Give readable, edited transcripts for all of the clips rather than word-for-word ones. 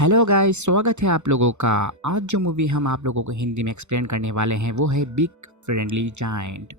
Hello guys, स्वागत है आप लोगों का। आज जो मूवी हम आप लोगों को हिंदी में एक्सप्लेन करने वाले हैं वो है बिग फ्रेंडली जायंट।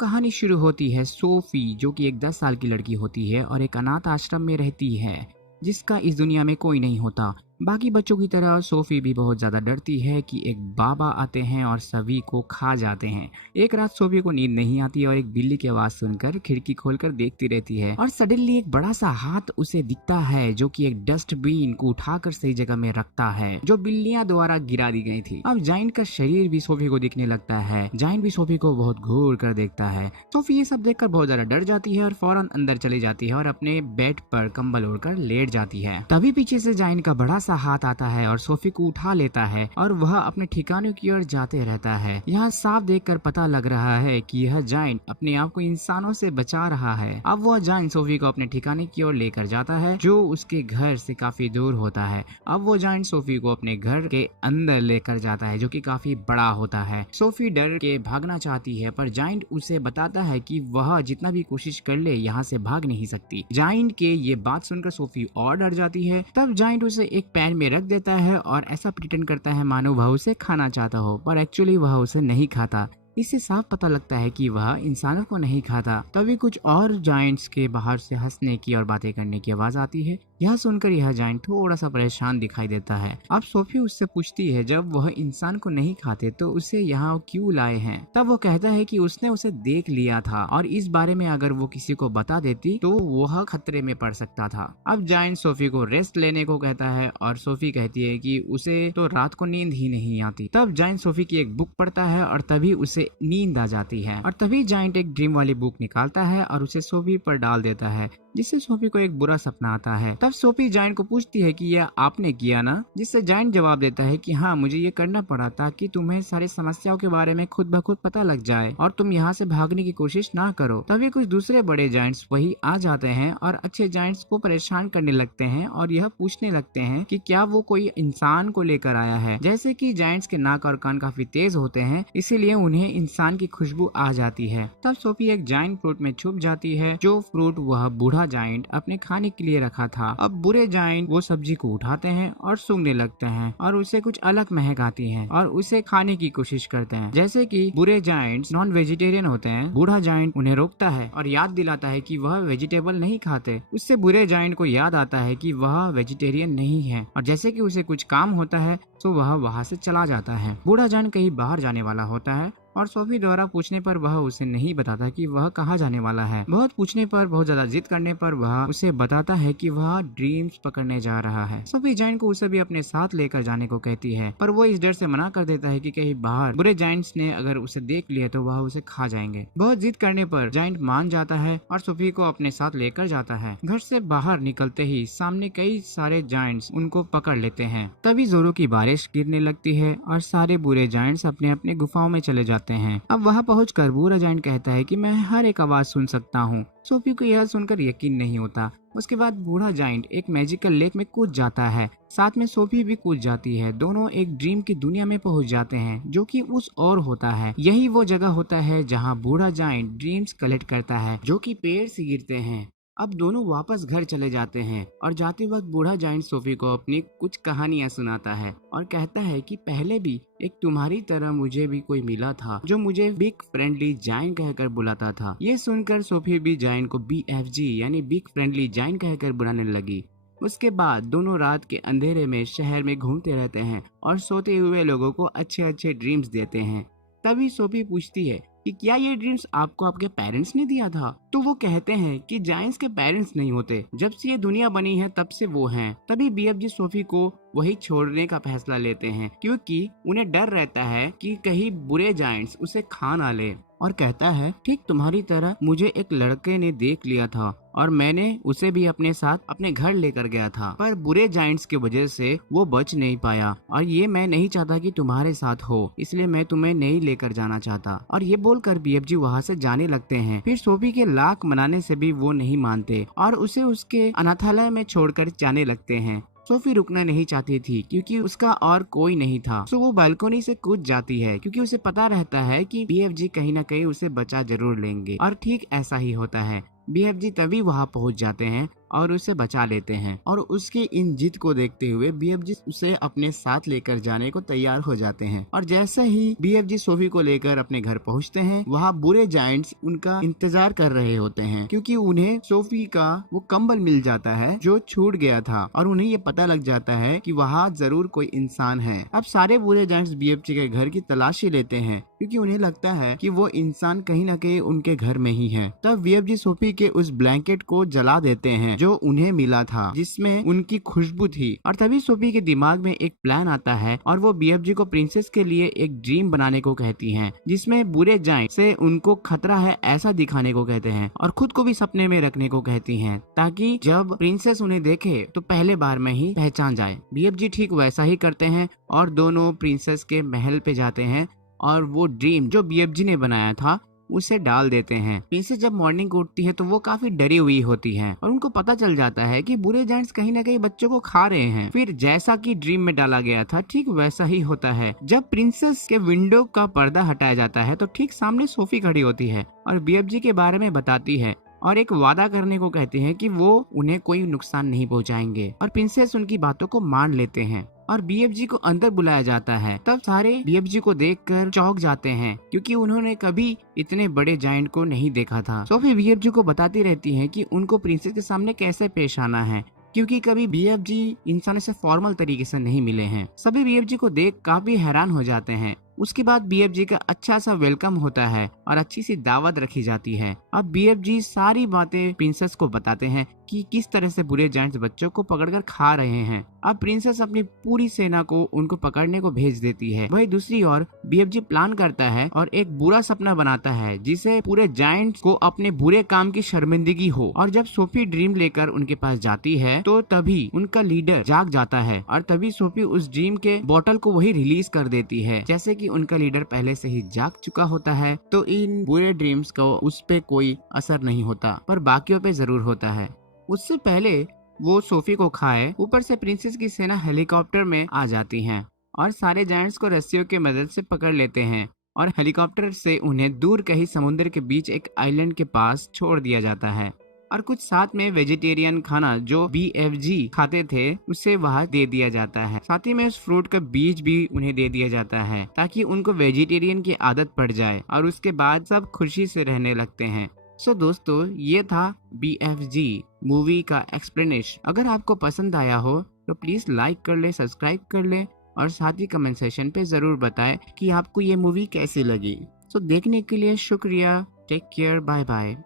कहानी शुरू होती है सोफी जो कि एक 10 साल की लड़की होती है और एक अनाथ आश्रम में रहती है जिसका इस दुनिया में कोई नहीं होता। बाकी बच्चों की तरह सोफी भी बहुत ज़्यादा डरती है कि एक बाबा आते हैं और सभी को खा जाते हैं। एक रात सोफी को नींद नहीं आती और एक बिल्ली की आवाज़ सुनकर खिड़की खोलकर देखती रहती है और सडनली एक बड़ा सा हाथ उसे दिखता है जो कि एक डस्टबिन को उठाकर सही जगह में रखता है जो बिल्लियां द्वारा गिरा दी गई थी। अब जाइंट का शरीर भी सोफी को दिखने लगता है। जाइंट भी सोफी को बहुत घूर कर देखता है। सोफी ये सब देखकर बहुत ज्यादा डर जाती है और फौरन अंदर चली जाती है और अपने बेड पर कंबल ओढ़कर लेट जाती है। तभी पीछे से जाइंट का बड़ा सा हाथ आता है और सोफी को उठा लेता है और वह अपने ठिकाने की ओर जाते रहता है। यहाँ साफ देखकर पता लग रहा है कि यह जाइंट अपने आप को इंसानों से बचा रहा है। अब वह जाइंट सोफी को अपने ठिकाने की ओर लेकर जाता है जो उसके घर से काफी दूर होता है। अब वो जाइंट सोफी को अपने घर के अंदर लेकर जाता है जो कि काफी बड़ा होता है। सोफी डर के भागना चाहती है पर जाइंट उसे बताता है कि वह जितना भी कोशिश कर ले यहाँ से भाग नहीं सकती। जाइंट के ये बात सुनकर सोफी और डर जाती है। तब जाइंट उसे एक पैन में रख देता है और ऐसा प्रिटेंड करता है मानो वह उसे खाना चाहता हो, पर एक्चुअली वह उसे नहीं खाता। इससे साफ पता लगता है कि वह इंसानों को नहीं खाता। तभी कुछ और जायंट्स के बाहर से हंसने की और बातें करने की आवाज आती है। यह सुनकर यह जायंट थोड़ा सा परेशान दिखाई देता है। अब सोफी उससे पूछती है जब वह इंसान को नहीं खाते तो उसे यहाँ क्यों लाए हैं। तब वो कहता है कि उसने उसे देख लिया था और इस बारे में अगर वो किसी को बता देती तो वह खतरे में पड़ सकता था। अब जायंट सोफी को रेस्ट लेने को कहता है और सोफी कहती है कि उसे तो रात को नींद ही नहीं आती। तब जायंट सोफी की एक बुक पढ़ता है और तभी उसे नींद आ जाती है और तभी जायंट एक ड्रीम वाली बुक निकालता है और उसे सोफी पर डाल देता है जिससे सोफी को एक बुरा सपना आता है। तब सोफी जायंट को पूछती है कि यह आपने किया ना, जिससे जायंट जवाब देता है कि हाँ, मुझे ये करना पड़ा ताकि तुम्हें सारी समस्याओं के बारे में खुद ब खुद पता लग जाए और तुम यहाँ से भागने की कोशिश ना करो। तभी कुछ दूसरे बड़े जायंट्स वही आ जाते हैं और अच्छे जायंट्स को परेशान करने लगते हैं और यह पूछने लगते हैं कि क्या वो कोई इंसान को लेकर आया है। जैसे कि जायंट्स के नाक और कान काफी तेज होते हैं इसीलिए उन्हें इंसान की खुशबू आ जाती है। तब सोफी एक जायंट फ्रूट में छुप जाती है जो फ्रूट वह बूढ़ा जायंट अपने खाने के लिए रखा था। अब बुरे जायंट वो सब्जी को उठाते हैं और सूंघने लगते हैं और उसे कुछ अलग महक आती है और उसे खाने की कोशिश करते हैं। जैसे कि बुरे जायंट्स नॉन वेजिटेरियन होते हैं, बूढ़ा जायंट उन्हें रोकता है और याद दिलाता है कि वह वेजिटेबल नहीं खाते। उससे बुरे जायंट को याद आता है कि वह वेजिटेरियन नहीं है और जैसे कि उसे कुछ काम होता है तो वह वहाँ से चला जाता है। बूढ़ा जायंट कहीं बाहर जाने वाला होता है और सोफी द्वारा पूछने पर वह उसे नहीं बताता कि वह कहाँ जाने वाला है। बहुत पूछने पर, बहुत ज्यादा जिद करने पर वह उसे बताता है कि वह ड्रीम्स पकड़ने जा रहा है। सोफी जायंट को उसे भी अपने साथ लेकर जाने को कहती है पर वो इस डर से मना कर देता है कि कहीं बाहर बुरे जायंट्स ने अगर उसे देख लिया तो वह उसे खा जाएंगे। बहुत जिद करने पर जायंट मान जाता है और सोफी को अपने साथ लेकर जाता है। घर से बाहर निकलते ही सामने कई सारे जायंट्स उनको पकड़ लेते हैं। तभी जोरों की बारिश गिरने लगती है और सारे बुरे जायंट्स अपने अपने गुफाओं में चले जाते हैं। अब वहां पहुंचकर बूढ़ा जायंट कहता है कि मैं हर एक आवाज सुन सकता हूँ। सोफी को यह सुनकर यकीन नहीं होता। उसके बाद बूढ़ा जायंट एक मैजिकल लेक में कूद जाता है, साथ में सोफी भी कूद जाती है। दोनों एक ड्रीम की दुनिया में पहुंच जाते हैं जो कि उस और होता है। यही वो जगह होता है जहां बूढ़ा जायंट ड्रीम्स कलेक्ट करता है जो कि पेड़ से गिरते हैं। अब दोनों वापस घर चले जाते हैं और जाते वक्त बूढ़ा जायंट सोफी को अपनी कुछ कहानियां सुनाता है और कहता है कि पहले भी एक तुम्हारी तरह मुझे भी कोई मिला था जो मुझे बिग फ्रेंडली जायंट कहकर बुलाता था। ये सुनकर सोफी भी जायंट को BFG यानी बिग फ्रेंडली जायंट कहकर बुलाने लगी। उसके बाद दोनों रात के अंधेरे में शहर में घूमते रहते हैं और सोते हुए लोगों को अच्छे अच्छे ड्रीम्स देते हैं। तभी सोफी पूछती है कि क्या ये ड्रीम्स आपको आपके पेरेंट्स ने दिया था। तो वो कहते हैं कि जायंट्स के पेरेंट्स नहीं होते, जब से ये दुनिया बनी है तब से वो हैं। तभी BFG सोफी को वही छोड़ने का फैसला लेते हैं क्योंकि उन्हें डर रहता है कि कहीं बुरे जायंट्स उसे खा ना ले। और कहता है ठीक तुम्हारी तरह मुझे एक लड़के ने देख लिया था और मैंने उसे भी अपने साथ अपने घर लेकर गया था, पर बुरे जायंट्स की वजह से वो बच नहीं पाया और ये मैं नहीं चाहता कि तुम्हारे साथ हो, इसलिए मैं तुम्हें नहीं लेकर जाना चाहता। और ये बोलकर BFG वहाँ से जाने लगते हैं। फिर सोफी के लाख मनाने से भी वो नहीं मानते और उसे उसके अनाथालय में छोड़कर जाने लगते हैं। सोफी रुकना नहीं चाहती थी क्योंकि उसका और कोई नहीं था, तो वो बालकनी से कूद जाती है क्योंकि उसे पता रहता है कि BFG कहीं ना कहीं उसे बचा जरूर लेंगे। और ठीक ऐसा ही होता है। BFG तभी वहां पहुंच जाते हैं और उसे बचा लेते हैं। और उसकी इन जिद को देखते हुए BFG उसे अपने साथ लेकर जाने को तैयार हो जाते हैं। और जैसे ही BFG सोफी को लेकर अपने घर पहुंचते हैं, वहाँ बुरे जायंट्स उनका इंतजार कर रहे होते हैं, क्योंकि उन्हें सोफी का वो कंबल मिल जाता है जो छूट गया था और उन्हें ये पता लग जाता है कि वहाँ जरूर कोई इंसान है। अब सारे बुरे जायंट्स BFG के घर की तलाशी लेते हैं, क्योंकि उन्हें लगता है कि वो इंसान कहीं न कहीं उनके घर में ही है। तब BFG सोफी के उस ब्लैंकेट को जला देते हैं जो उन्हें मिला था, जिसमें उनकी खुशबू थी। और तभी सोफी के दिमाग में एक प्लान आता है और वो BFG को प्रिंसेस के लिए एक ड्रीम बनाने को कहती हैं, जिसमें बुरे जायंट से उनको खतरा है ऐसा दिखाने को कहते हैं और खुद को भी सपने में रखने को कहती हैं, ताकि जब प्रिंसेस उन्हें देखे तो पहले बार में ही पहचान जाए। BFG ठीक वैसा ही करते हैं और दोनों प्रिंसेस के महल पे जाते हैं और वो ड्रीम जो BFG ने बनाया था उसे डाल देते हैं। प्रिंसेस जब मॉर्निंग को उठती है तो वो काफी डरी हुई होती है और उनको पता चल जाता है कि बुरे जायंट्स कहीं ना कहीं बच्चों को खा रहे हैं। फिर जैसा कि ड्रीम में डाला गया था ठीक वैसा ही होता है। जब प्रिंसेस के विंडो का पर्दा हटाया जाता है तो ठीक सामने सोफी खड़ी होती है और BFG के बारे में बताती है और एक वादा करने को कहते हैं कि वो उन्हें कोई नुकसान नहीं पहुंचाएंगे। और प्रिंसेस उनकी बातों को मान लेते हैं और BFG को अंदर बुलाया जाता है। तब सारे BFG को देखकर चौंक जाते हैं, क्योंकि उन्होंने कभी इतने बड़े जायंट को नहीं देखा था। सोफी BFG को बताती रहती है कि उनको प्रिंसेस के सामने कैसे पेश आना है, क्योंकि कभी BFG इंसान से फॉर्मल तरीके से नहीं मिले हैं। सभी BFG को देख काफी हैरान हो जाते हैं। उसके बाद BFG का अच्छा सा वेलकम होता है और अच्छी सी दावत रखी जाती है। अब BFG सारी बातें प्रिंसेस को बताते हैं कि किस तरह से बुरे जायंट्स बच्चों को पकड़कर खा रहे हैं। अब प्रिंसेस अपनी पूरी सेना को उनको पकड़ने को भेज देती है। वहीं दूसरी ओर BFG प्लान करता है और एक बुरा सपना बनाता है जिसे पूरे जायंट्स को अपने बुरे काम की शर्मिंदगी हो। और जब सोफी ड्रीम लेकर उनके पास जाती है तो तभी उनका लीडर जाग जाता है और तभी सोफी उस ड्रीम के बोतल को वही रिलीज कर देती है। जैसे कि उनका लीडर पहले से ही जाग चुका होता है, तो इन बुरे ड्रीम्स को उस पे कोई असर नहीं होता, पर बाकियों पे जरूर होता है। उससे पहले वो सोफी को खाए, ऊपर से प्रिंसेस की सेना हेलीकॉप्टर में आ जाती है और सारे जायंट्स को रस्सियों की मदद से पकड़ लेते हैं और हेलीकॉप्टर से उन्हें दूर कहीं समुद्र के बीच एक आइलैंड के पास छोड़ दिया जाता है। और कुछ साथ में वेजिटेरियन खाना जो BFG खाते थे उसे वहाँ दे दिया जाता है। साथ ही में उस फ्रूट का बीज भी उन्हें दे दिया जाता है ताकि उनको वेजिटेरियन की आदत पड़ जाए और उसके बाद सब खुशी से रहने लगते हैं। सो दोस्तों, ये था BFG मूवी का एक्सप्लेनेशन। अगर आपको पसंद आया हो तो प्लीज लाइक कर ले, सब्सक्राइब कर ले और साथ ही कमेंट सेक्शन पे जरूर बताएं कि आपको ये मूवी कैसी लगी। सो देखने के लिए शुक्रिया। Take care, bye bye.